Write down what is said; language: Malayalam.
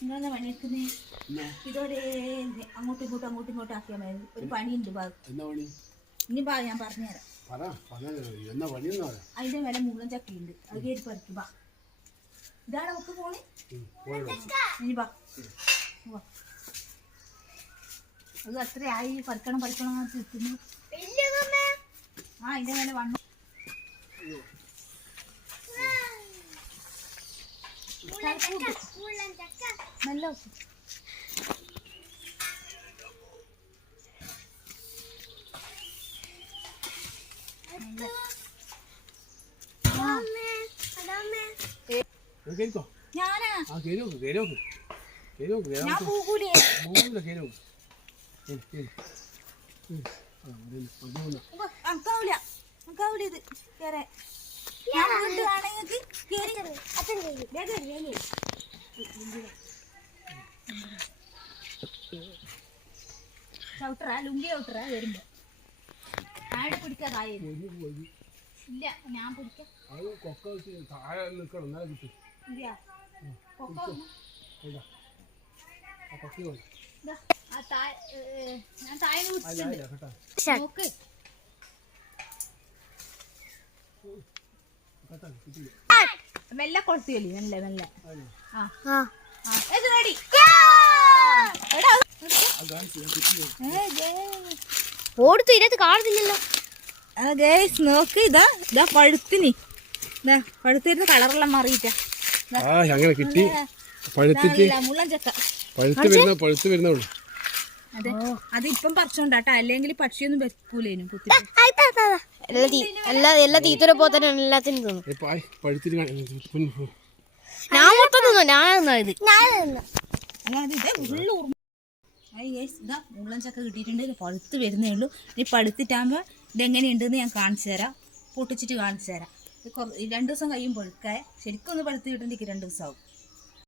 നിങ്ങളെന്താ പണിയെടുക്കുന്നേ? ഇതോടെ അങ്ങോട്ടും ഇങ്ങോട്ടും ആക്കിയാൽ മതി. ഒരു പണിയുണ്ട് ബാ. ഇനി ബാ, ഞാൻ പറഞ്ഞുതരാം. അതിന്റെ മേലെ മുഴുവൻ ചക്കയുണ്ട്, അത് കയറി പറിക്കും. ബാ, ഇതാണ് നമുക്ക് പോണേ. ഇനി ബാ, അത് അത്രയായി. പറിക്കണം തിരിക്കുന്നു. ആ, അതിന്റെ മേലെ വണ്ണം നല്ല ഞാനാ ഞാൻ പോകൂലേ? അങ്കാവൂല ഇത് കേറെ. ചവിട്ടറ ലുങ്കി ചവിട്ടറ വരുമ്പോ ആടെ പിടിക്കാതായി. ഇല്ല, ഞാൻ പിടിക്കാം. ഞാൻ താഴെ നോക്ക്. മെല്ലെ കൊളുത്തിയല്ലേ, മെല്ലെ മെല്ലെ. ഓടുത്തു ഇതിനകത്ത് കാണുന്നില്ലല്ലോ. നോക്ക്, ഇതാ പഴുത്തിന്. പഴുത്തിരുന്ന് കളറെല്ലാം മാറിയിട്ടാ. കിട്ടി മുള്ളൻ ചക്ക. അതെ, അതിപ്പം പറിച്ചോണ്ടാട്ടാ, അല്ലെങ്കിൽ പക്ഷിയൊന്നും വെക്കൂലേനും. എല്ലാ തീറ്റനെ പോലെ തന്നെ എല്ലാത്തിനും തിന്നു. ഞാൻ മൊത്തം തിന്നു. ഇതാ മുള്ളൻ ചക്ക കിട്ടിയിട്ടുണ്ട്. പഴുത്ത് വരുന്നേ ഉള്ളൂ. ഇനി പഴുത്തിട്ടാകുമ്പോൾ ഇതെങ്ങനെയുണ്ടെന്ന് ഞാൻ കാണിച്ചു തരാം. പൊട്ടിച്ചിട്ട് കാണിച്ചു തരാം. 2 ദിവസം കഴിയും പൊഴുക്കാൻ. ശരിക്കും ഒന്ന് പഴുത്ത് കിട്ടുന്നെങ്കിൽ 2 ദിവസം ആവും.